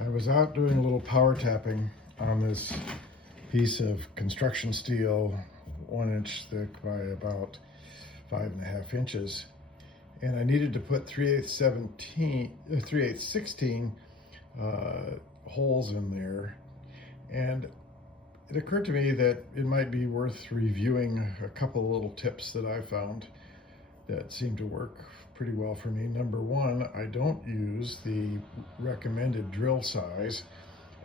I was out doing a little power tapping on this piece of construction steel, 1 inch thick by about 5.5 inches. And I needed to put 3/8 16 holes in there. And it occurred to me that it might be worth reviewing a couple of little tips that I found that seem to work pretty well for me. Number one, I don't use the recommended drill size,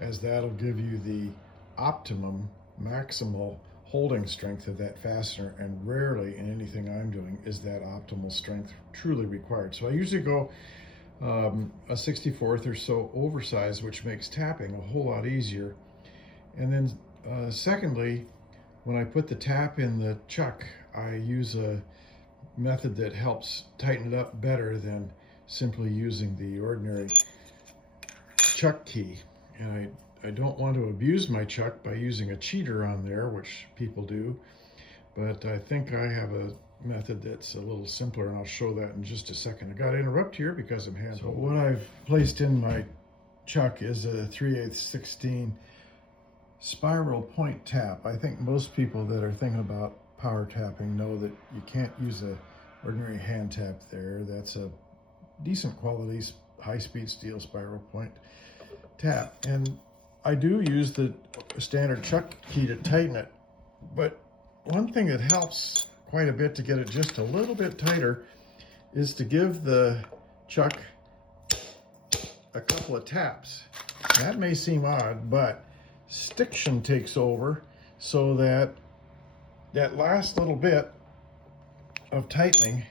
as that'll give you the optimum, maximal holding strength of that fastener, and rarely in anything I'm doing is that optimal strength truly required. So I usually go a 64th or so oversized, which makes tapping a whole lot easier. And then secondly, when I put the tap in the chuck, I use a method that helps tighten it up better than simply using the ordinary chuck key. And I don't want to abuse my chuck by using a cheater on there, which people do, but I think I have a method that's a little simpler, and I'll show that in just a second. I got to interrupt here because I'm hand holding. So what I've placed in my chuck is a 3/8 16 spiral point tap. I think most people that are thinking about power tapping know that you can't use a ordinary hand tap there. That's a decent quality high-speed steel spiral point tap, and I do use the standard chuck key to tighten it, but one thing that helps quite a bit to get it just a little bit tighter is to give the chuck a couple of taps. That may seem odd, but stiction takes over, so that that last little bit of tightening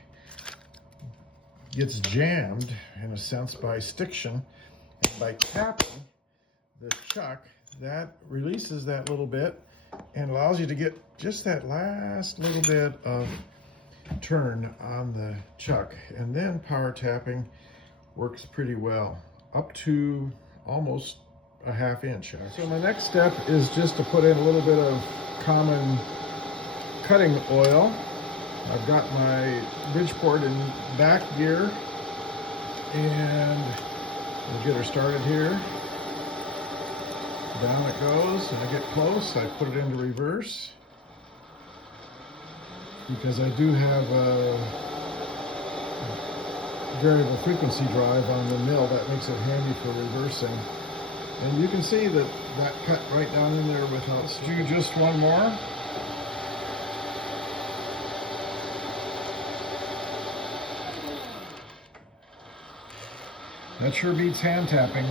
gets jammed, in a sense, by stiction. And by tapping the chuck, that releases that little bit and allows you to get just that last little bit of turn on the chuck. And then power tapping works pretty well, up to almost a 1/2 inch. So my next step is just to put in a little bit of common cutting oil. I've got my Bridgeport in back gear, and we'll get her started here. Down it goes, and I get close, I put it into reverse, because I do have a variable frequency drive on the mill. That makes it handy for reversing. And you can see that that cut right down in there without. Let's do just one more. That sure beats hand tapping.